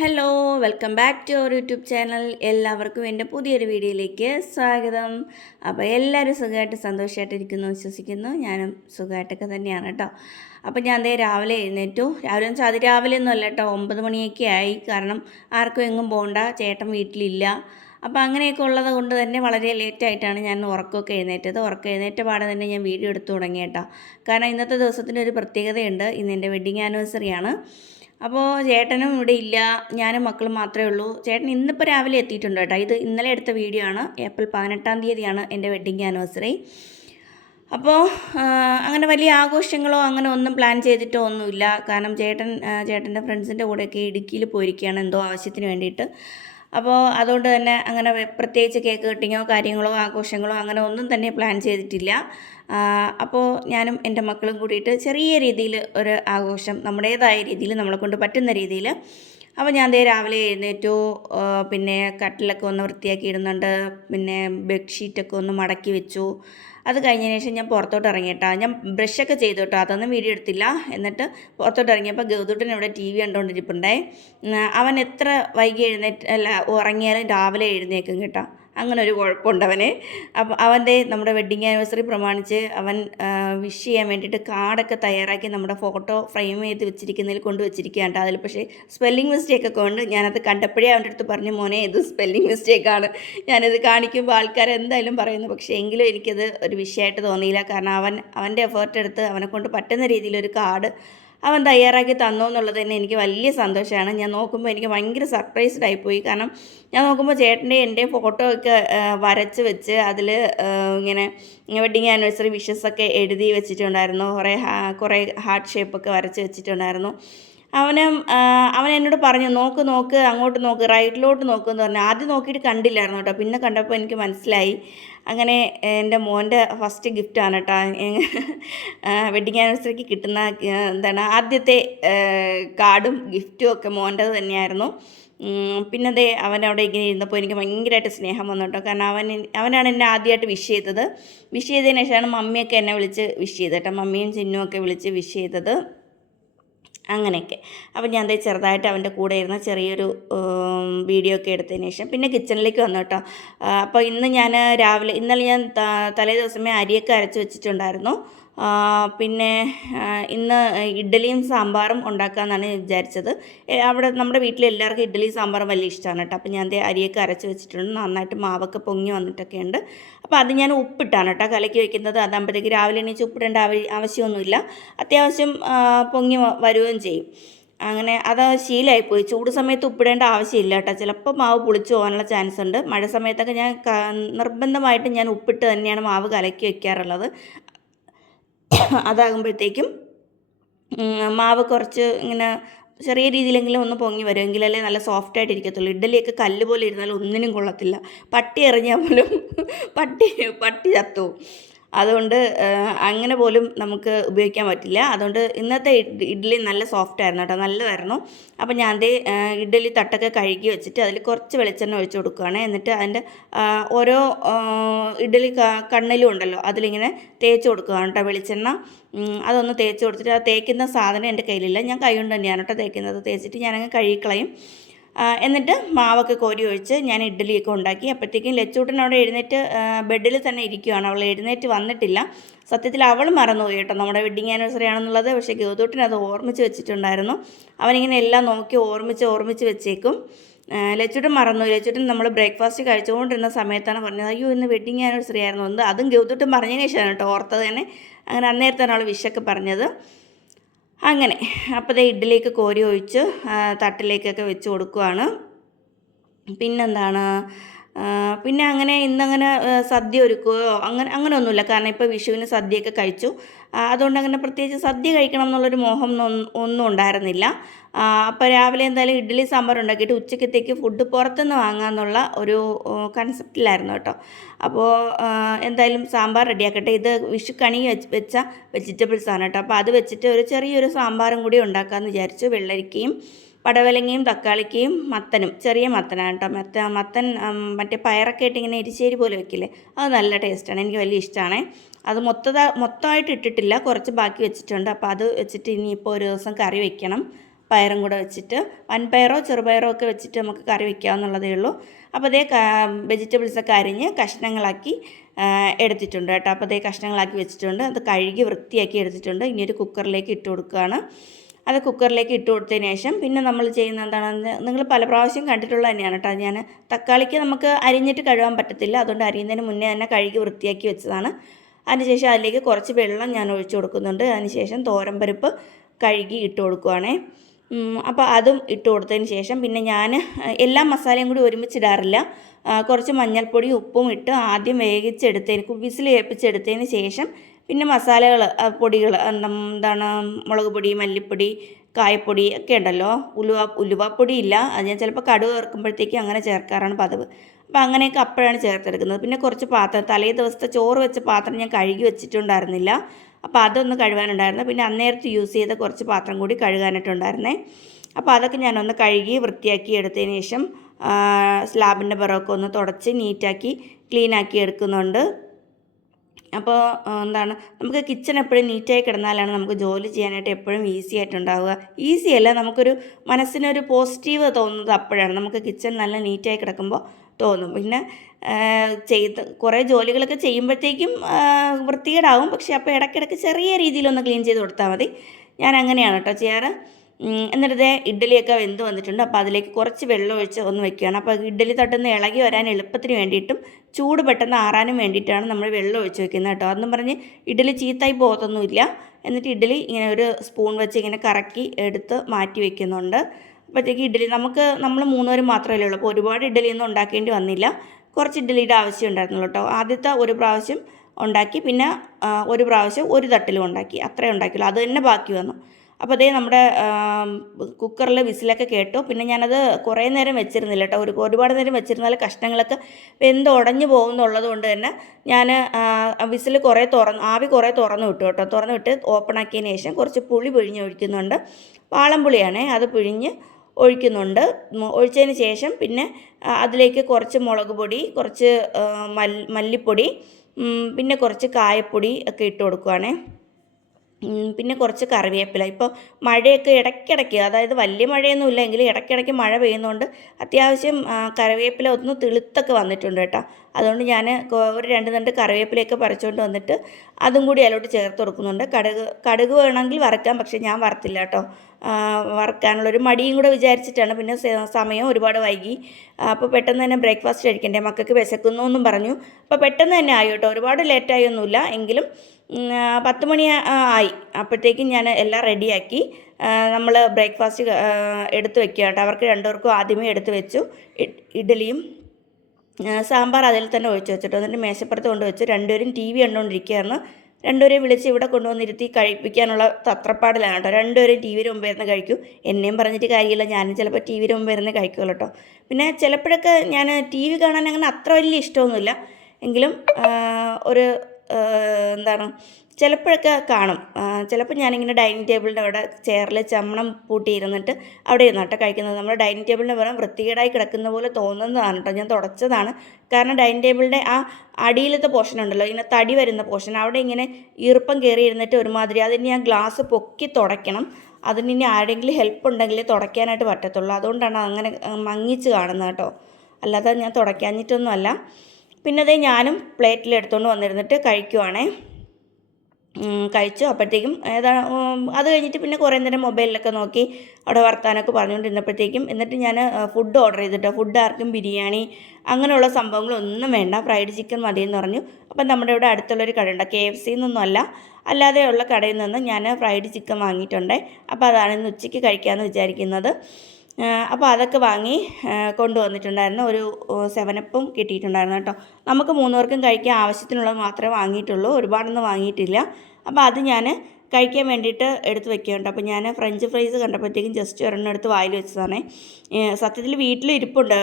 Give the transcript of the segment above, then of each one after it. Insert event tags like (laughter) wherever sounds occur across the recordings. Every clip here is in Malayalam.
Hello welcome back to our YouTube channel എല്ലാവർക്കും എന്റെ പുതിയൊരു വീഡിയോയിലേക്ക് സ്വാഗതം. അപ്പോൾ എല്ലാവരും സുഖമായിട്ട് സന്തോഷമായിട്ടിരിക്കുന്നു വിശ്വസിക്കുന്നു. ഞാനും സുഖമായിട്ടൊക്കെ തന്നെയാണ് കേട്ടോ. അപ്പോൾ ഞാൻ അതേ രാവിലെ എഴുന്നേറ്റു. രാവിലെ വെച്ചാൽ അതിരാവിലെ ഒന്നും അല്ല കേട്ടോ. ഒമ്പത് മണിയൊക്കെ ആയി. കാരണം ആർക്കും എങ്ങും പോകണ്ട. ചേട്ടൻ വീട്ടിലില്ല. അപ്പോൾ അങ്ങനെയൊക്കെ ഉള്ളത് കൊണ്ട് തന്നെ വളരെ ലേറ്റായിട്ടാണ് ഞാൻ ഉറക്കമൊക്കെ എഴുന്നേറ്റത്. ഉറക്കം എഴുന്നേറ്റ പാടെ തന്നെ ഞാൻ വീഡിയോ എടുത്തു തുടങ്ങി കേട്ടോ. കാരണം ഇന്നത്തെ ദിവസത്തിന്റെ ഒരു പ്രത്യേകതയുണ്ട്. ഇന്ന് എന്റെ വെഡ്ഡിങ് ആനിവേഴ്സറിയാണ് അപ്പോൾ ചേട്ടനും ഇവിടെ ഇല്ല ഞാനും മക്കളും മാത്രമേ ഉള്ളൂ. ചേട്ടൻ ഇന്നിപ്പോൾ രാവിലെ എത്തിയിട്ടുണ്ട് കേട്ടോ. ഇത് ഇന്നലെ എടുത്ത വീഡിയോ ആണ്. ഏപ്രിൽ പതിനെട്ടാം തീയതിയാണ് എന്റെ വെഡ്ഡിങ് ആനിവേഴ്സറി. അപ്പോൾ അങ്ങനെ വലിയ ആഘോഷങ്ങളോ അങ്ങനെ ഒന്നും പ്ലാൻ ചെയ്തിട്ടോ ഒന്നുമില്ല. കാരണം ചേട്ടൻ ചേട്ടന്റെ ഫ്രണ്ട്സിന്റെ കൂടെയൊക്കെ ഇടുക്കിയിൽ പോയിരിക്കുകയാണ് എന്തോ ആവശ്യത്തിന് വേണ്ടിയിട്ട്. അപ്പോൾ അതുകൊണ്ട് തന്നെ അങ്ങനെ പ്രത്യേകിച്ച് കേക്ക് കട്ടിങ്ങോ കാര്യങ്ങളോ ആഘോഷങ്ങളോ അങ്ങനെ ഒന്നും തന്നെ പ്ലാൻ ചെയ്തിട്ടില്ല. അപ്പോൾ ഞാനും എന്റെ മക്കളും കൂടിയിട്ട് ചെറിയ രീതിയിൽ ഒരു ആഘോഷം നമ്മുടേതായ രീതിയിൽ നമ്മളെ കൊണ്ട് പറ്റുന്ന രീതിയിൽ. അപ്പോൾ ഞാൻ ദേ രാവിലെ എഴുന്നേറ്റു പിന്നെ കട്ടിലൊക്കെ ഒന്ന് വൃത്തിയാക്കി ഇടുന്നുണ്ട് പിന്നെ ബെഡ്ഷീറ്റൊക്കെ ഒന്ന് മടക്കി വെച്ചു. അത് കഴിഞ്ഞതിന് ശേഷം ഞാൻ പുറത്തോട്ട് ഇറങ്ങിയിട്ടാ ഞാൻ ബ്രഷൊക്കെ ചെയ്തു കേട്ടോ. അതൊന്നും വീഡിയോ എടുത്തില്ല. എന്നിട്ട് പുറത്തോട്ട് ഇറങ്ങിയപ്പോൾ ഗൗതുട്ടൻ ഇവിടെ ടി വി കണ്ടുകൊണ്ടിരിപ്പുണ്ടേ അവൻ എത്ര വൈകി എഴുന്നേറ്റ് അല്ല ഉറങ്ങിയാലും രാവിലെ എഴുന്നേക്കും കേട്ടോ. അങ്ങനെ ഒരു കുഴപ്പമുണ്ട് അപ്പം അവന്റെ നമ്മുടെ വെഡ്ഡിങ് ആനിവേഴ്സറി പ്രമാണിച്ച് അവൻ വിഷ് ചെയ്യാൻ വേണ്ടിയിട്ട് കാർഡൊക്കെ തയ്യാറാക്കി നമ്മുടെ ഫോട്ടോ ഫ്രെയിം ചെയ്ത് വെച്ചിരിക്കുന്നതിൽ കൊണ്ട് വെച്ചിരിക്കുകയാണ്. അതിൽ. പക്ഷേ സ്പെല്ലിംഗ് മിസ്റ്റേക്ക് മിസ്റ്റേക്കൊക്കെ ഉണ്ട് ഞാനത് കണ്ടപ്പോഴേ അവന്റെ അടുത്ത് പറഞ്ഞു മോനെ ഇത് സ്പെല്ലിംഗ് മിസ്റ്റേക്കാണ് ഞാനിത് കാണിക്കുമ്പോൾ ആൾക്കാർ എന്തായാലും പറയുന്നു. പക്ഷേ എങ്കിലും എനിക്കത് ഒരു വിഷയമായിട്ട് തോന്നിയില്ല. കാരണം അവൻ അവന്റെ എഫേർട്ട് എടുത്ത് അവനെ കൊണ്ട് പറ്റുന്ന രീതിയിലൊരു കാർഡ് അവൻ തയ്യാറാക്കി തന്നു എന്നുള്ളത് തന്നെ എനിക്ക് വലിയ സന്തോഷമാണ്. ഞാൻ നോക്കുമ്പോൾ എനിക്ക് ഭയങ്കര സർപ്രൈസ്ഡ് ആയിപ്പോയി കാരണം ഞാൻ നോക്കുമ്പോൾ ചേട്ടന്റെ എന്റെ ഫോട്ടോ ഒക്കെ വരച്ച് വെച്ച് അതിൽ ഇങ്ങനെ വെഡ്ഡിങ് ആനിവേഴ്സറി വിഷസ് ഒക്കെ എഴുതി വെച്ചിട്ടുണ്ടായിരുന്നു. കുറേ കുറേ ഹാർട്ട് ഷേപ്പൊക്കെ വരച്ച് വെച്ചിട്ടുണ്ടായിരുന്നു. അവന് അവൻ എന്നോട് പറഞ്ഞു നോക്ക് നോക്ക് അങ്ങോട്ട് നോക്ക് റൈറ്റിലോട്ട് നോക്ക് എന്ന് പറഞ്ഞു. ആദ്യം നോക്കിയിട്ട് കണ്ടില്ലായിരുന്നു കേട്ടോ. പിന്നെ കണ്ടപ്പോൾ എനിക്ക് മനസ്സിലായി. അങ്ങനെ എന്റെ മോന്റെ ഫസ്റ്റ് ഗിഫ്റ്റാണ് കേട്ടോ വെഡിങ് ആനിവേഴ്സറിക്ക് കിട്ടുന്ന എന്താണ് ആദ്യത്തെ കാർഡും ഗിഫ്റ്റും ഒക്കെ മോന്റെ തന്നെയായിരുന്നു. പിന്നെ അതേ അവൻ അവിടെ ഇങ്ങനെ ഇരുന്നപ്പോൾ എനിക്ക് ഭയങ്കരമായിട്ട് സ്നേഹം വന്നു കേട്ടോ കാരണം അവൻ അവനാണ് എന്നെ ആദ്യമായിട്ട് വിഷ് ചെയ്തത്. വിഷ് ചെയ്തതിന് ശേഷമാണ് മമ്മിയൊക്കെ എന്നെ വിളിച്ച് വിഷ് ചെയ്തത് കേട്ടോ. മമ്മിയും ചിന്നും ഒക്കെ വിളിച്ച് വിഷ് ചെയ്തത്. അങ്ങനെയൊക്കെ. അപ്പം ഞാൻ ദേ ചെറുതായിട്ട് അവന്റെ കൂടെ ഇരുന്ന ചെറിയൊരു വീഡിയോ ഒക്കെ എടുത്തതിന് ശേഷം പിന്നെ കിച്ചണിലേക്ക് വന്നു കേട്ടോ. അപ്പോൾ ഇന്ന് ഞാൻ രാവിലെ ഇന്നലെ ഞാൻ തലേ ദിവസമേ അരിയൊക്കെ അരച്ച് വെച്ചിട്ടുണ്ടായിരുന്നു. പിന്നെ ഇന്ന് ഇഡ്ഡലിയും സാമ്പാറും ഉണ്ടാക്കാമെന്നാണ് വിചാരിച്ചത്. അവിടെ നമ്മുടെ വീട്ടിൽ എല്ലാവർക്കും ഇഡ്ഡലിയും സാമ്പാറും വലിയ ഇഷ്ടമാണ് കേട്ടോ. അപ്പോൾ ഞാൻ ദേ അരിയൊക്കെ അരച്ച് വെച്ചിട്ടുണ്ട്. നന്നായിട്ട് മാവൊക്കെ പൊങ്ങി വന്നിട്ടൊക്കെ ഉണ്ട് അപ്പോൾ അത് ഞാൻ ഉപ്പിട്ടാണ് കേട്ടോ കലക്കി വയ്ക്കുന്നത് അതാകുമ്പോഴത്തേക്ക് രാവിലെ എണീച്ച് ഉപ്പിടേണ്ട ആവ- ആവശ്യമൊന്നുമില്ല. അത്യാവശ്യം പൊങ്ങി വരുകയും ചെയ്യും. അങ്ങനെ അത് ശീലമായിപ്പോയി ചൂട് സമയത്ത് ഉപ്പിടേണ്ട ആവശ്യമില്ല കേട്ടോ. ചിലപ്പോൾ മാവ് പുളിച്ചു പോകാനുള്ള ചാൻസ് ഉണ്ട് മഴ സമയത്തൊക്കെ ഞാൻ നിർബന്ധമായിട്ടും ഞാൻ ഉപ്പിട്ട് തന്നെയാണ് മാവ് കലക്കി വെക്കാറുള്ളത്. അതാകുമ്പോഴത്തേക്കും മാവ് കുറച്ച് ഇങ്ങനെ ചെറിയ രീതിയിലെങ്കിലും ഒന്ന് പൊങ്ങി വരും നല്ല സോഫ്റ്റ് ആയിട്ട് ഇരിക്കത്തുള്ളൂ ഇഡ്ഡലിയൊക്കെ കല്ല് പോലെ ഇരുന്നാൽ ഒന്നിനും കൊള്ളത്തില്ല. പട്ടി എറിഞ്ഞാൽ പോലും പട്ടി പട്ടി ചത്തുപോകും. അതുകൊണ്ട് അങ്ങനെ പോലും നമുക്ക് ഉപയോഗിക്കാൻ പറ്റില്ല. അതുകൊണ്ട് ഇന്നത്തെ ഇഡ് ഇഡ്ഡലി നല്ല സോഫ്റ്റ് ആയിരുന്നു കേട്ടോ നല്ലതായിരുന്നു. അപ്പോൾ ഞാൻ ആ, ഇഡ്ഡലി തട്ടൊക്കെ കഴുകി വെച്ചിട്ട് അതിൽ കുറച്ച് വെളിച്ചെണ്ണ ഒഴിച്ച് കൊടുക്കുകയാണ്. എന്നിട്ട് അതിന്റെ ഓരോ ഇഡ്ഡലി കണ്ണിലും ഉണ്ടല്ലോ അതിലിങ്ങനെ തേച്ച് കൊടുക്കുകയാണ് കേട്ടോ വെളിച്ചെണ്ണ. അതൊന്ന് തേച്ച് കൊടുത്തിട്ട് ആ തേക്കുന്ന സാധനം എന്റെ കയ്യിലില്ല. ഞാൻ കൈ കൊണ്ട് തന്നെയാണ് കേട്ടോ തേക്കുന്നത്. തേച്ചിട്ട് ഞാനങ്ങ് കഴുകിക്കളയും. എന്നിട്ട് മാവൊക്കെ കോരി ഒഴിച്ച് ഞാൻ ഇഡ്ഡലിയൊക്കെ ഉണ്ടാക്കി. അപ്പോഴത്തേക്കും ലച്ചൂട്ടൻ അവിടെ എഴുന്നേറ്റ് ബെഡിൽ തന്നെ ഇരിക്കുകയാണ് അവൾ എഴുന്നേറ്റ് വന്നിട്ടില്ല. സത്യത്തിൽ അവൾ മറന്നുപോയി കേട്ടോ. നമ്മുടെ വെഡിങ് ആനിവേഴ്സറി ആണെന്നുള്ളത് പക്ഷേ ഗൗതൂട്ടൻ അത് ഓർമ്മിച്ച് വെച്ചിട്ടുണ്ടായിരുന്നു. അവനിങ്ങനെ എല്ലാം നോക്കി ഓർമ്മിച്ച് ഓർമ്മിച്ച് വെച്ചേക്കും. ലച്ചൂട്ടൻ മറന്നു ലച്ചൂട്ടൻ നമ്മൾ ബ്രേക്ക്ഫാസ്റ്റ് കഴിച്ചുകൊണ്ടിരുന്ന സമയത്താണ് പറഞ്ഞത് അയ്യോ ഇന്ന് വെഡിങ് ആനിവേഴ്സറി ആയിരുന്നു. എന്ത് അതും ഗൗതൂട്ടൻ പറഞ്ഞതിന് ശേഷമാണ് കേട്ടോ ഓർത്തത് തന്നെ. അങ്ങനെ അന്നേരത്താണ് വിഷൊക്കെ പറഞ്ഞത്. അങ്ങനെ. അപ്പോൾ ദേ ഇഡ്ഡലിയൊക്കെ കോരി ഒഴിച്ച് തട്ടിലേക്കൊക്കെ വെച്ച് കൊടുക്കുവാണ്. പിന്നെന്താണ് പിന്നെ അങ്ങനെ ഇന്നങ്ങനെ സദ്യ ഒരുക്കുകയോ അങ്ങനെ അങ്ങനെയൊന്നുമില്ല. കാരണം ഇപ്പോൾ വിഷുവിന് സദ്യയൊക്കെ കഴിച്ചു. അതുകൊണ്ട് അങ്ങനെ പ്രത്യേകിച്ച് സദ്യ കഴിക്കണം എന്നുള്ളൊരു മോഹം ഒന്നും ഉണ്ടായിരുന്നില്ല. അപ്പോൾ രാവിലെ എന്തായാലും ഇഡ്ഡലി സാമ്പാർ ഉണ്ടാക്കിയിട്ട് ഉച്ചക്കത്തേക്ക് ഫുഡ് പുറത്തുനിന്ന് വാങ്ങാമെന്നുള്ള ഒരു കൺസെപ്റ്റിലായിരുന്നു കേട്ടോ. അപ്പോൾ എന്തായാലും സാമ്പാർ റെഡിയാക്കട്ടെ. ഇത് വിഷു കണി വെച്ച് വെച്ച വെജിറ്റബിൾസാണ് കേട്ടോ. അപ്പോൾ അത് വെച്ചിട്ട് ഒരു ചെറിയൊരു സാമ്പാറും കൂടി ഉണ്ടാക്കാമെന്ന് വിചാരിച്ചു. വെള്ളരിക്കയും പടവലങ്ങയും തക്കാളിക്കയും മത്തനും ചെറിയ മത്തനാണ് കേട്ടോ. മത്ത മത്തൻ മറ്റേ പയറൊക്കെ ഇട്ട് ഇങ്ങനെ എരിശ്ശേരി പോലെ വെക്കില്ലേ? അത് നല്ല ടേസ്റ്റാണ്. എനിക്ക് വലിയ ഇഷ്ടമാണ് അത് മൊത്തത മൊത്തമായിട്ട് ഇട്ടിട്ടില്ല. കുറച്ച് ബാക്കി വെച്ചിട്ടുണ്ട്. അപ്പോൾ അത് വെച്ചിട്ട് ഇനിയിപ്പോൾ ഒരു ദിവസം കറി വെക്കണം. പയറും കൂടെ വെച്ചിട്ട്. വൻപയറോ ചെറുപയറോ ഒക്കെ വെച്ചിട്ട് നമുക്ക് കറി വെക്കാമെന്നുള്ളതേ ഉള്ളൂ. അപ്പോൾ അതേ വെജിറ്റബിൾസൊക്കെ അരിഞ്ഞ് കഷ്ണങ്ങളാക്കി എടുത്തിട്ടുണ്ട് കേട്ടോ. അപ്പോൾ അതേ കഷ്ണങ്ങളാക്കി വെച്ചിട്ടുണ്ട്. അത് കഴുകി വൃത്തിയാക്കി എടുത്തിട്ടുണ്ട്. ഇനി ഒരു കുക്കറിലേക്ക് ഇട്ട് കൊടുക്കുകയാണ്. അത് കുക്കറിലേക്ക് ഇട്ട് കൊടുത്തതിന് ശേഷം പിന്നെ നമ്മൾ ചെയ്യുന്ന എന്താണെന്ന് നിങ്ങൾ പല പ്രാവശ്യം കണ്ടിട്ടുള്ള തന്നെയാണ് കേട്ടോ. ഞാൻ തക്കാളിക്ക് നമുക്ക് അരിഞ്ഞിട്ട് കഴുകാൻ പറ്റത്തില്ല. അതുകൊണ്ട് അരിയുന്നതിന് മുന്നേ തന്നെ കഴുകി വൃത്തിയാക്കി വെച്ചതാണ്. അതിനുശേഷം അതിലേക്ക് കുറച്ച് വെള്ളം ഞാൻ ഒഴിച്ചു കൊടുക്കുന്നുണ്ട്. അതിനുശേഷം തോരമ്പരിപ്പ് കഴുകി ഇട്ട് കൊടുക്കുവാണേ. അപ്പോൾ അതും ഇട്ട് കൊടുത്തതിന് ശേഷം പിന്നെ ഞാൻ എല്ലാ മസാലയും കൂടി ഒരുമിച്ചിടാറില്ല കുറച്ച് മഞ്ഞൾപ്പൊടി ഉപ്പും ഇട്ട് ആദ്യം വേവിച്ചെടുത്തതിന് വിസിൽ വേപ്പിച്ചെടുത്തതിന് ശേഷം പിന്നെ മസാലകൾ പൊടികൾ എന്താണ് മുളക് പൊടി മല്ലിപ്പൊടി കായപ്പൊടി ഒക്കെ ഉണ്ടല്ലോ. ഉലുവ ഉലുവാപ്പൊടി ഇല്ല. അത് ഞാൻ ചിലപ്പോൾ കടുക് ചേർക്കുമ്പോഴത്തേക്ക് അങ്ങനെ ചേർക്കാറാണ് പതിവ്. അപ്പോൾ അങ്ങനെയൊക്കെ അപ്പോഴാണ് ചേർത്തെടുക്കുന്നത്. പിന്നെ കുറച്ച് പാത്രം തലേ ദിവസത്തെ ചോറ് വെച്ച പാത്രം ഞാൻ കഴുകി വെച്ചിട്ടുണ്ടായിരുന്നില്ല. അപ്പോൾ അതൊന്ന് കഴുകാനുണ്ടായിരുന്നു. പിന്നെ അന്നേരത്ത് യൂസ് ചെയ്ത കുറച്ച് പാത്രം കൂടി കഴുകാനായിട്ടുണ്ടായിരുന്നേ അപ്പോൾ അതൊക്കെ ഞാനൊന്ന് കഴുകി വൃത്തിയാക്കി എടുത്തതിന് ശേഷം സ്ലാബിന്റെ പുറമൊക്കെ ഒന്ന് തുടച്ച് നീറ്റാക്കി ക്ലീനാക്കി എടുക്കുന്നുണ്ട്. അപ്പോൾ എന്താണ്? നമുക്ക് കിച്ചൺ എപ്പോഴും നീറ്റായി കിടന്നാലാണ് നമുക്ക് ജോലി ചെയ്യാനായിട്ട് എപ്പോഴും ഈസി ആയിട്ടുണ്ടാവുക. ഈസി അല്ല നമുക്കൊരു മനസ്സിനൊരു പോസിറ്റീവ് തോന്നുന്നത് അപ്പോഴാണ്. നമുക്ക് കിച്ചൺ നല്ല നീറ്റായി കിടക്കുമ്പോൾ തോന്നും. പിന്നെ ചെയ്ത് കുറേ ജോലികളൊക്കെ ചെയ്യുമ്പോഴത്തേക്കും വൃത്തികേടാവും. പക്ഷേ അപ്പോൾ ഇടയ്ക്കിടയ്ക്ക് ചെറിയ രീതിയിലൊന്ന് ക്ലീൻ ചെയ്ത് കൊടുത്താൽ മതി. ഞാൻ അങ്ങനെയാണ് കേട്ടോ ചെയ്യാറ്. എന്നിട്ട് ഇഡ്ഡലിയൊക്കെ വെന്ത് വന്നിട്ടുണ്ട്. അപ്പോൾ അതിലേക്ക് കുറച്ച് വെള്ളം ഒഴിച്ച് ഒന്ന് വെക്കുകയാണ്. അപ്പോൾ ഇഡ്ഡലി തട്ടുന്ന ഇളകി വരാൻ എളുപ്പത്തിന് വേണ്ടിയിട്ടും ചൂട് പെട്ടെന്ന് ആറാനും വേണ്ടിയിട്ടാണ് നമ്മൾ വെള്ളം ഒഴിച്ച് വെക്കുന്നത് കേട്ടോ. അതെന്ന് പറഞ്ഞ് ഇഡ്ഡലി ചീത്തായി പോകത്തൊന്നുമില്ല. എന്നിട്ട് ഇഡ്ഡലി ഇങ്ങനെ ഒരു സ്പൂൺ വെച്ച് ഇങ്ങനെ കറക്കി എടുത്ത് മാറ്റി വെക്കുന്നുണ്ട്. അപ്പോഴത്തേക്ക് ഇഡ്ഡലി നമുക്ക് നമ്മൾ മൂന്നുപേരും മാത്രമല്ലേ ഉള്ളൂ. അപ്പോൾ ഒരുപാട് ഇഡ്ഡലിയൊന്നും ഉണ്ടാക്കേണ്ടി വന്നില്ല. കുറച്ച് ഇഡ്ഡലിയുടെ ആവശ്യം ഉണ്ടായിരുന്നുള്ളൂ കേട്ടോ. ആദ്യത്തെ ഒരു പ്രാവശ്യം ഉണ്ടാക്കി പിന്നെ ഒരു പ്രാവശ്യം ഒരു തട്ടിലും ഉണ്ടാക്കി. അത്രേ ഉണ്ടാക്കിയുള്ളൂ. അത് തന്നെ ബാക്കി വന്നു. അപ്പോൾ അതേ നമ്മുടെ കുക്കറിൽ വിസിലൊക്കെ കേട്ടു. പിന്നെ ഞാനത് കുറേ നേരം വെച്ചിരുന്നില്ല കേട്ടോ. ഒരു ഒരുപാട് നേരം വെച്ചിരുന്നാൽ കഷ്ണങ്ങളൊക്കെ വെന്ത് ഉടഞ്ഞു പോകുന്നുള്ളത് കൊണ്ട് തന്നെ ഞാൻ വിസിൽ കുറേ തുറന്ന് ആവി കുറേ തുറന്നു വിട്ടു കേട്ടോ. തുറന്നു വിട്ട് ഓപ്പൺ ആക്കിയതിന് ശേഷം കുറച്ച് പുളി പിഴിഞ്ഞ് ഒഴിക്കുന്നുണ്ട്. വാളംപുളിയാണേ അത് പിഴിഞ്ഞ് ഒഴിക്കുന്നുണ്ട്. ഒഴിച്ചതിന് ശേഷം പിന്നെ അതിലേക്ക് കുറച്ച് മുളക് പൊടി കുറച്ച് മല്ലിപ്പൊടി പിന്നെ കുറച്ച് കായപ്പൊടി ഒക്കെ ഇട്ട് കൊടുക്കുവാണേ. പിന്നെ കുറച്ച് കറിവേപ്പില. ഇപ്പോൾ മഴയൊക്കെ ഇടയ്ക്കിടയ്ക്ക് അതായത് വലിയ മഴയൊന്നുമില്ല എങ്കിലും ഇടയ്ക്കിടയ്ക്ക് മഴ പെയ്യുന്നതുകൊണ്ട് അത്യാവശ്യം കറിവേപ്പില ഒന്ന് തിളുത്തൊക്കെ വന്നിട്ടുണ്ട് കേട്ടോ. അതുകൊണ്ട് ഞാൻ ഒരു രണ്ട് രണ്ട് കറിവേപ്പിലയൊക്കെ പറിച്ചുകൊണ്ട് വന്നിട്ട് അതും കൂടി അതിലോട്ട് ചേർത്ത് കൊടുക്കുന്നുണ്ട്. കടുക് കടുക് വേണമെങ്കിൽ വറക്കാം പക്ഷേ ഞാൻ വറുത്തില്ല കേട്ടോ. വറക്കാനുള്ള ഒരു മടിയും കൂടെ വിചാരിച്ചിട്ടാണ്. പിന്നെ സമയം ഒരുപാട് വൈകി. അപ്പോൾ പെട്ടെന്ന് തന്നെ ബ്രേക്ക്ഫാസ്റ്റ് കഴിക്കണ്ടേ? മക്കൾക്ക് വിശക്കുന്നു എന്നും പറഞ്ഞു. അപ്പോൾ പെട്ടെന്ന് തന്നെ ആയി കേട്ടോ. ഒരുപാട് ലേറ്റായി ഒന്നുമില്ല. എങ്കിലും പത്ത് മണി ആയി. അപ്പോഴത്തേക്കും ഞാൻ എല്ലാം റെഡിയാക്കി. നമ്മൾ ബ്രേക്ക്ഫാസ്റ്റ് എടുത്തു വെക്കുക കേട്ടോ. അവർക്ക് രണ്ടുപേർക്കും ആദ്യമേ എടുത്ത് വെച്ചു. ഇഡ്ഡലിയും സാമ്പാർ അതിൽ തന്നെ ഒഴിച്ച് വെച്ചിട്ട്. എന്നിട്ട് മേശപ്പുറത്ത് കൊണ്ട് വെച്ചു രണ്ടുപേരും ടി വി കണ്ടുകൊണ്ടിരിക്കുകയായിരുന്നു രണ്ടുപേരെയും വിളിച്ച് ഇവിടെ കൊണ്ടുവന്നിരുത്തി കഴിപ്പിക്കാനുള്ള തത്രപ്പാടിലാണ് കേട്ടോ. രണ്ടുപേരും ടി വിയുടെ മുമ്പ് ഇരുന്ന് കഴിക്കും. എന്നെയും പറഞ്ഞിട്ട് കാര്യമില്ല. ഞാനും ചിലപ്പോൾ ടി വിയുടെ മുമ്പ് ഇരുന്ന് കഴിക്കുമല്ലോ കേട്ടോ. പിന്നെ ചിലപ്പോഴൊക്കെ ഞാൻ ടി വി കാണാൻ അങ്ങനെ അത്ര വലിയ ഇഷ്ടമൊന്നുമില്ല. എങ്കിലും ഒരു എന്താണ് ചിലപ്പോഴൊക്കെ കാണും. ചിലപ്പോൾ ഞാനിങ്ങനെ ഡൈനിങ് ടേബിളിന്റെ അവിടെ ചെയറിൽ ചമ്മണം പൂട്ടിയിരുന്നിട്ട് അവിടെ ഇരുന്നാട്ടോ കഴിക്കുന്നത്. നമ്മുടെ ഡൈനിങ് ടേബിളിന് പുറം വൃത്തികേടായി കിടക്കുന്ന പോലെ തോന്നുന്നതാണ് കേട്ടോ. ഞാൻ തുടച്ചതാണ്. കാരണം ഡൈനിങ് ടേബിളിന്റെ ആ അടിയിലത്തെ പോർഷൻ ഉണ്ടല്ലോ ഇങ്ങനെ തടി വരുന്ന പോർഷൻ അവിടെ ഇങ്ങനെ ഈർപ്പം കയറി ഇരുന്നിട്ട് ഒരുമാതിരി അതിന് ഞാൻ ഗ്ലാസ് പൊക്കി തുടയ്ക്കണം. അതിന് ഇനി ആരെങ്കിലും ഹെൽപ്പ് ഉണ്ടെങ്കിൽ തുടയ്ക്കാനായിട്ട് പറ്റത്തുള്ളൂ. അതുകൊണ്ടാണ് അങ്ങനെ മങ്ങിച്ച് കാണുന്നത് കേട്ടോ. അല്ലാതെ ഞാൻ തുടയ്ക്കാഞ്ഞിട്ടൊന്നും അല്ല പിന്നെ അതേ ഞാനും പ്ലേറ്റിൽ എടുത്തുകൊണ്ട് വന്നിരുന്നിട്ട് കഴിക്കുവാണേ. കഴിച്ചു. അപ്പോഴത്തേക്കും ഏതാ അത് കഴിഞ്ഞിട്ട് പിന്നെ കുറേ നേരം മൊബൈലിലൊക്കെ നോക്കി അവിടെ വർത്താനമൊക്കെ പറഞ്ഞുകൊണ്ടിരുന്നപ്പോഴത്തേക്കും എന്നിട്ട് ഞാൻ ഫുഡ് ഓർഡർ ചെയ്തിട്ടോ. ഫുഡ് ആർക്കും ബിരിയാണി അങ്ങനെയുള്ള സംഭവങ്ങളൊന്നും വേണ്ട. ഫ്രൈഡ് ചിക്കൻ മതി എന്ന് പറഞ്ഞു. അപ്പം നമ്മുടെ ഇവിടെ അടുത്തുള്ളൊരു കടയുണ്ട്. കെ എഫ് സി എന്നൊന്നും അല്ല. അല്ലാതെയുള്ള കടയിൽ നിന്ന് ഞാൻ ഫ്രൈഡ് ചിക്കൻ വാങ്ങിയിട്ടുണ്ട്. അപ്പോൾ അതാണ് ഇന്ന് ഉച്ചയ്ക്ക് കഴിക്കാമെന്ന് വിചാരിക്കുന്നത്. അപ്പോൾ അതൊക്കെ വാങ്ങി കൊണ്ടുവന്നിട്ടുണ്ടായിരുന്നു. ഒരു സെവനപ്പും കിട്ടിയിട്ടുണ്ടായിരുന്നു കേട്ടോ. നമുക്ക് മൂന്നുപേർക്കും കഴിക്കാൻ ആവശ്യത്തിനുള്ളത് മാത്രമേ വാങ്ങിയിട്ടുള്ളൂ. ഒരുപാടൊന്നും വാങ്ങിയിട്ടില്ല. അപ്പോൾ അത് ഞാൻ കഴിക്കാൻ വേണ്ടിയിട്ട് എടുത്ത് വെക്കുന്നുണ്ട് അപ്പോൾ ഞാൻ ഫ്രഞ്ച് ഫ്രൈസ് കണ്ടപ്പോഴത്തേക്കും ജസ്റ്റ് ഒരെണ്ണം എടുത്ത് വായിൽ വെച്ചതാണേ. സത്യത്തിൽ വീട്ടിൽ ഇരിപ്പുണ്ട്.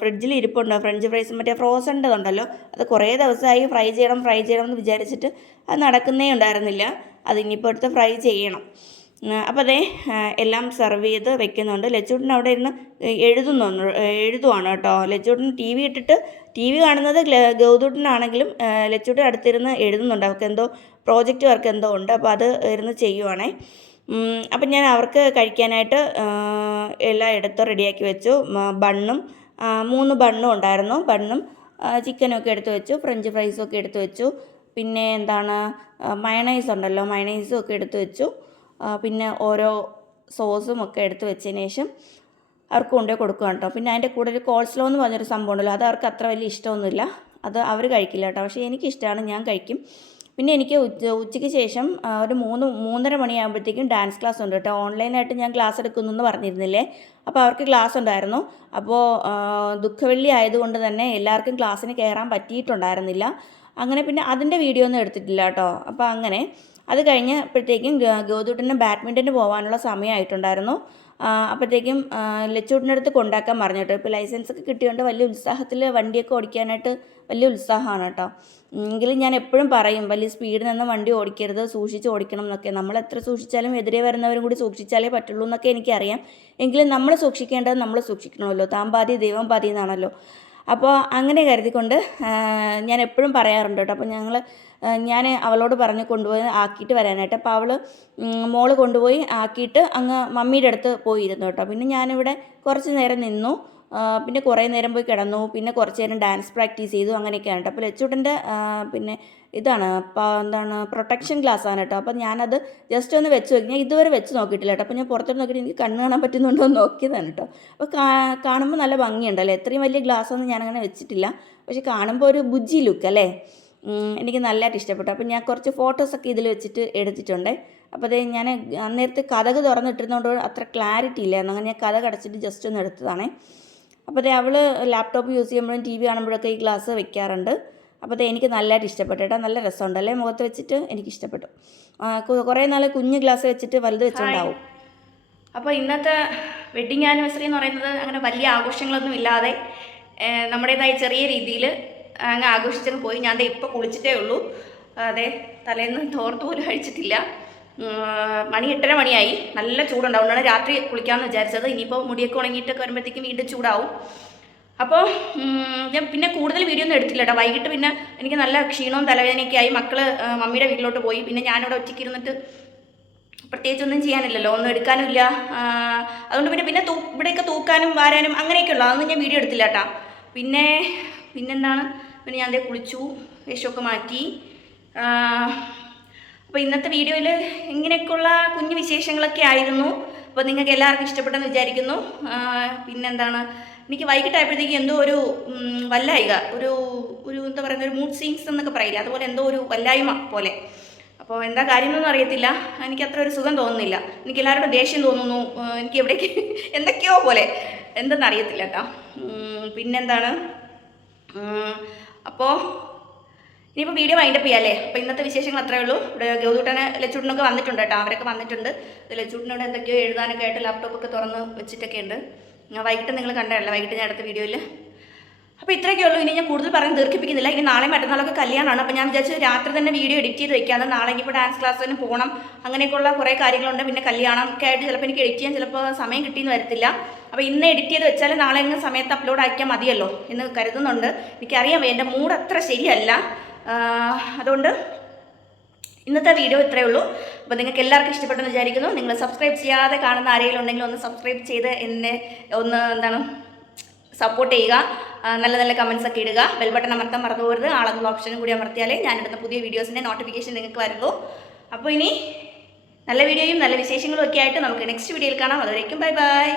ഫ്രിഡ്ജിൽ ഇരിപ്പുണ്ട്. ഫ്രഞ്ച് ഫ്രൈസ് മറ്റേ ഫ്രോസന്റെതുണ്ടല്ലോ അത് കുറേ ദിവസമായി ഫ്രൈ ചെയ്യണം ഫ്രൈ ചെയ്യണം എന്ന് വിചാരിച്ചിട്ട് അത് നടക്കുന്നേ ഉണ്ടായിരുന്നില്ല. അത് ഇനിയിപ്പോൾ എടുത്ത് ഫ്രൈ ചെയ്യണം. അപ്പോൾ അതേ എല്ലാം സെർവ് ചെയ്ത് വെക്കുന്നുണ്ട്. ലച്ചൂട്ടൻ അവിടെ ഇരുന്ന് എഴുതുന്നു എഴുതുവാണ് കേട്ടോ. ലച്ചൂട്ടൻ ടി വി ഇട്ടിട്ട് ടി വി കാണുന്നത് ഗൗതൂട്ടനാണെങ്കിലും ലച്ചൂട്ടൻ അടുത്തിരുന്ന് എഴുതുന്നുണ്ട്. അവർക്ക് എന്തോ പ്രോജക്റ്റ് വർക്ക് എന്തോ ഉണ്ട്. അപ്പോൾ അത് ഇരുന്ന് ചെയ്യുവാണേ. അപ്പം ഞാൻ അവർക്ക് കഴിക്കാനായിട്ട് എല്ലാ എടുത്ത് റെഡിയാക്കി വെച്ചു. ബണ്ണും മൂന്ന് ബണ്ണും ഉണ്ടായിരുന്നു. ബണ്ണും ചിക്കനും ഒക്കെ എടുത്ത് വെച്ചു. ഫ്രഞ്ച് ഫ്രൈസും ഒക്കെ എടുത്ത് വെച്ചു. പിന്നെ എന്താണ് മയണൈസ് ഉണ്ടല്ലോ. മയണൈസും ഒക്കെ എടുത്ത് വെച്ചു. പിന്നെ ഓരോ സോസും ഒക്കെ എടുത്ത് വെച്ചതിന് ശേഷം അവർക്ക് കൊണ്ടുപോയി കൊടുക്കുക കേട്ടോ. പിന്നെ അതിന്റെ കൂടെ ഒരു കോൾസ്ലോ എന്ന് പറഞ്ഞൊരു സംഭവം ഉണ്ടല്ലോ അത് അവർക്ക് അത്ര വലിയ ഇഷ്ടമൊന്നുമില്ല. അത് അവർ കഴിക്കില്ല കേട്ടോ. പക്ഷേ എനിക്കിഷ്ടമാണ് ഞാൻ കഴിക്കും. പിന്നെ എനിക്ക് ഉച്ച ഉച്ചയ്ക്ക് ശേഷം ഒരു മൂന്ന് മൂന്നര മണിയാകുമ്പോഴത്തേക്കും ഡാൻസ് ക്ലാസ് ഉണ്ട് കേട്ടോ. ഓൺലൈനായിട്ട് ഞാൻ ക്ലാസ് എടുക്കുന്നു എന്ന് പറഞ്ഞിരുന്നില്ലേ? അപ്പോൾ അവർക്ക് ക്ലാസ് ഉണ്ടായിരുന്നു. അപ്പോൾ ദുഃഖവെള്ളി ആയതുകൊണ്ട് തന്നെ എല്ലാവർക്കും ക്ലാസ്സിന് കയറാൻ പറ്റിയിട്ടുണ്ടായിരുന്നില്ല. അങ്ങനെ പിന്നെ അതിന്റെ വീഡിയോ ഒന്നും എടുത്തിട്ടില്ല കേട്ടോ. അപ്പോൾ അങ്ങനെ അത് കഴിഞ്ഞപ്പോഴത്തേക്കും ഗോതൂട്ടിന് ബാഡ്മിന്റന് പോകാനുള്ള സമയമായിട്ടുണ്ടായിരുന്നു. അപ്പോഴത്തേക്കും ലച്ചൂട്ടിന്റെ അടുത്ത് കൊണ്ടാക്കാൻ പറഞ്ഞു കേട്ടോ ഇപ്പോൾ ലൈസൻസ് ഒക്കെ കിട്ടിയോണ്ട് വലിയ ഉത്സാഹത്തിൽ വണ്ടിയൊക്കെ ഓടിക്കാനായിട്ട് വലിയ ഉത്സാഹമാണ് കേട്ടോ. എങ്കിലും ഞാൻ എപ്പോഴും പറയും വലിയ സ്പീഡിൽ നിന്ന് വണ്ടി ഓടിക്കരുത് സൂക്ഷിച്ച് ഓടിക്കണം എന്നൊക്കെ. നമ്മൾ എത്ര സൂക്ഷിച്ചാലും എതിരെ വരുന്നവരും കൂടി സൂക്ഷിച്ചാലേ പറ്റുള്ളൂ എന്നൊക്കെ എനിക്കറിയാം. എങ്കിലും നമ്മൾ സൂക്ഷിക്കേണ്ടത് നമ്മൾ സൂക്ഷിക്കണമല്ലോ. താൻ പാതി ദൈവം പാതി എന്നാണല്ലോ അപ്പോൾ അങ്ങനെ കരുതിക്കൊണ്ട് ഞാൻ എപ്പോഴും പറയാറുണ്ട് കേട്ടോ. അപ്പോൾ ഞങ്ങൾ ഞാൻ അവളോട് പറഞ്ഞ് കൊണ്ടുപോയി ആക്കിയിട്ട് വരാനായിട്ട്. അപ്പോൾ അവൾ മോൾ കൊണ്ടുപോയി ആക്കിയിട്ട് അങ്ങ് മമ്മിയുടെ അടുത്ത് പോയിരുന്നു കേട്ടോ. പിന്നെ ഞാനിവിടെ കുറച്ച് നേരം നിന്നു. പിന്നെ കുറേ നേരം പോയി കിടന്നു പിന്നെ കുറച്ച് നേരം ഡാൻസ് പ്രാക്ടീസ് ചെയ്തു അങ്ങനെയൊക്കെയാണ് കേട്ടോ. അപ്പോൾ ലച്ചുടന്റെ പിന്നെ ഇതാണ് എന്താണ് പ്രൊട്ടക്ഷൻ ഗ്ലാസ് ആണ് കേട്ടോ. അപ്പോൾ ഞാനത് ജസ്റ്റ് ഒന്ന് വെച്ച് നോക്കി. ഞാൻ ഇതുവരെ വെച്ച് നോക്കിയിട്ടില്ല കേട്ടോ. അപ്പോൾ ഞാൻ പുറത്തോട്ട് നോക്കിയിട്ട് എനിക്ക് കണ്ണ് കാണാൻ പറ്റുന്നുണ്ടോ എന്ന് നോക്കിയതാണ് കേട്ടോ. അപ്പോൾ കാണുമ്പോൾ നല്ല ഭംഗിയുണ്ടല്ലോ എത്രയും വലിയ ഗ്ലാസ് ഒന്നും ഞാനങ്ങനെ വെച്ചിട്ടില്ല. പക്ഷെ കാണുമ്പോൾ ഒരു ബുജ്ജി ലുക്ക് അല്ലേ? എനിക്ക് നല്ലതായിട്ട് ഇഷ്ടപ്പെട്ടു. അപ്പോൾ ഞാൻ കുറച്ച് ഫോട്ടോസൊക്കെ ഇതിൽ വെച്ചിട്ട് എടുത്തിട്ടുണ്ട്. അപ്പോൾ അതേ ഞാൻ അന്നേരത്തെ കഥക് തുറന്നിട്ടിരുന്നതുകൊണ്ട് അത്ര ക്ലാരിറ്റി ഇല്ലായിരുന്നു. അങ്ങനെ ഞാൻ കഥ കടച്ചിട്ട് ജസ്റ്റ് ഒന്ന് എടുത്തതാണേ. അപ്പോൾ അവൾ ലാപ്ടോപ്പ് യൂസ് ചെയ്യുമ്പോഴും ടി വി കാണുമ്പോഴൊക്കെ ഈ ഗ്ലാസ് വെക്കാറുണ്ട്. അപ്പോൾ അത് എനിക്ക് നല്ലതായിട്ട് ഇഷ്ടപ്പെട്ടു കേട്ടോ. നല്ല രസമുണ്ടല്ലേ മുഖത്ത് വെച്ചിട്ട് എനിക്ക് ഇഷ്ടപ്പെട്ടു. കുറേ നാൾ കുഞ്ഞ് ഗ്ലാസ് വെച്ചിട്ട് വലുത് വെച്ചുണ്ടാവും അപ്പോൾ ഇന്നത്തെ വെഡ്ഡിങ് ആനിവേഴ്സറി എന്ന് പറയുന്നത് അങ്ങനെ വലിയ ആഘോഷങ്ങളൊന്നും ഇല്ലാതെ നമ്മുടേതായ ചെറിയ രീതിയിൽ അങ്ങ് ആഘോഷിച്ചങ്ങ് പോയി. ഞാൻ ഇപ്പോൾ കുളിച്ചിട്ടേ ഉള്ളൂ. അതെ തലേന്ന് തോർത്ത് പോലും കഴിച്ചിട്ടില്ല. മണി എട്ടര മണിയായി. നല്ല ചൂടുണ്ടാവും അതുകൊണ്ടാണ് രാത്രി കുളിക്കാമെന്ന് വിചാരിച്ചത്. ഇനിയിപ്പോൾ മുടിയൊക്കെ ഉണങ്ങിയിട്ടൊക്കെ വരുമ്പോഴത്തേക്കും വീണ്ടും ചൂടാവും. അപ്പോൾ ഞാൻ പിന്നെ കൂടുതൽ വീഡിയോ ഒന്നും എടുത്തില്ല കേട്ടോ. വൈകിട്ട് പിന്നെ എനിക്ക് നല്ല ക്ഷീണവും തലവേദനയൊക്കെ ആയി. മക്കൾ മമ്മിയുടെ വീട്ടിലോട്ട് പോയി. പിന്നെ ഞാനിവിടെ ഒറ്റയ്ക്ക് ഇരുന്നിട്ട് പ്രത്യേകിച്ചൊന്നും ചെയ്യാനില്ലല്ലോ. ഒന്നും എടുക്കാനുമില്ല അതുകൊണ്ട് പിന്നെ പിന്നെ തൂ ഇവിടെയൊക്കെ തൂക്കാനും വാരാനും അങ്ങനെയൊക്കെ ഉള്ളു. അതൊന്നും ഞാൻ വീഡിയോ എടുത്തില്ല കേട്ടോ. പിന്നെ പിന്നെന്താണ്? പിന്നെ ഞാൻ അതേ കുളിച്ചു വേഷമൊക്കെ മാറ്റി. അപ്പോൾ ഇന്നത്തെ വീഡിയോയിൽ ഇങ്ങനെയൊക്കെയുള്ള കുഞ്ഞു വിശേഷങ്ങളൊക്കെ ആയിരുന്നു. അപ്പോൾ നിങ്ങൾക്ക് എല്ലാവർക്കും ഇഷ്ടപ്പെട്ടെന്ന് വിചാരിക്കുന്നു. പിന്നെന്താണ്? എനിക്ക് വൈകിട്ടായപ്പോഴത്തേക്ക് എന്തോ ഒരു വല്ലായിക. ഒരു ഒരു എന്താ പറയുക ഒരു മൂഡ് സീങ്സ് എന്നൊക്കെ പറയില്ല? അതുപോലെ എന്തോ ഒരു വല്ലായ്മ പോലെ. അപ്പോൾ എന്താ കാര്യമൊന്നും അറിയത്തില്ല. എനിക്ക് അത്ര ഒരു സുഖം തോന്നുന്നില്ല. എനിക്ക് എല്ലാവരോടും ദേഷ്യം തോന്നുന്നു. എനിക്ക് എവിടേക്ക് (laughs) എന്തൊക്കെയോ പോലെ. എന്തെന്നറിയത്തില്ല കേട്ടോ. പിന്നെന്താണ്? അപ്പോൾ ഇനിയിപ്പോൾ വീഡിയോ വൈൻഡപ്പ് ചെയ്യാം അല്ലേ അപ്പോൾ ഇന്നത്തെ വിശേഷങ്ങൾ അത്രേ ഉള്ളൂ. ഇവിടെ ഗൗതൂട്ടനെ ലച്ചൂട്ടനൊക്കെ വന്നിട്ടുണ്ട് കേട്ടോ. അവരൊക്കെ വന്നിട്ടുണ്ട്. ലച്ചൂട്ടനോട് എന്തൊക്കെയോ എഴുതാനൊക്കെ ആയിട്ട് ലാപ്ടോപ്പൊക്കെ തുറന്ന് വെച്ചിട്ടൊക്കെ ഉണ്ട്. വൈകിട്ട് നിങ്ങൾ കണ്ടതല്ല? വൈകിട്ട് ഞാൻ അടുത്ത വീഡിയോയിൽ അപ്പോൾ ഇത്രയൊക്കെ ഉള്ളൂ. ഇനി ഞാൻ കൂടുതൽ പറഞ്ഞ് ദീർഘിപ്പിക്കുന്നില്ല. ഇനി നാളെ മറ്റന്നാളൊക്കെ കല്യാണമാണ്. അപ്പോൾ ഞാൻ വിചാരിച്ചു രാത്രി തന്നെ വീഡിയോ എഡിറ്റ് ചെയ്ത് വെക്കാതെ നാളെ ഇനിയിപ്പോൾ ഡാൻസ് ക്ലാസ്സിന് പോകണം അങ്ങനെയൊക്കെയുള്ള കുറേ കാര്യങ്ങളുണ്ട്. പിന്നെ കല്യാണമൊക്കെ ആയിട്ട് ചിലപ്പോൾ എനിക്ക് എഡിറ്റ് ചെയ്യാൻ ചിലപ്പോൾ സമയം കിട്ടിയെന്ന് വരത്തില്ല. അപ്പോൾ ഇന്ന് എഡിറ്റ് ചെയ്ത് വെച്ചാൽ നാളെ അങ്ങ് സമയത്ത് അപ്ലോഡ് ആക്കിയാൽ മതിയല്ലോ എന്ന് കരുതുന്നുണ്ട്. എനിക്കറിയാം എന്റെ മൂഡ് അത്ര ശരിയല്ല. അതുകൊണ്ട് ഇന്നത്തെ വീഡിയോ ഇത്രയേ ഉള്ളൂ. അപ്പോൾ നിങ്ങൾക്ക് എല്ലാവർക്കും ഇഷ്ടപ്പെട്ടെന്ന് വിചാരിക്കുന്നു. നിങ്ങൾ സബ്സ്ക്രൈബ് ചെയ്യാതെ കാണുന്ന ആരെങ്കിലും ഉണ്ടെങ്കിൽ ഒന്ന് സബ്സ്ക്രൈബ് ചെയ്ത് എന്നെ ഒന്ന് എന്താണ് സപ്പോർട്ട് ചെയ്യുക. നല്ല നല്ല കമൻസ് ഒക്കെ ഇടുക. ബെൽ ബട്ടൺ അമർത്താൻ മറന്നു പോകരുത്. ഓപ്ഷനും കൂടി അമർത്തിയാലേ ഞാനിടുന്ന പുതിയ വീഡിയോസിന്റെ നോട്ടിഫിക്കേഷൻ നിങ്ങൾക്ക് വരുള്ളൂ. അപ്പോൾ ഇനി നല്ല വീഡിയോയും നല്ല വിശേഷങ്ങളും ഒക്കെ ആയിട്ട് നമുക്ക് നെക്സ്റ്റ് വീഡിയോയിൽ കാണാം. അതുവരേക്കും ബൈ ബൈ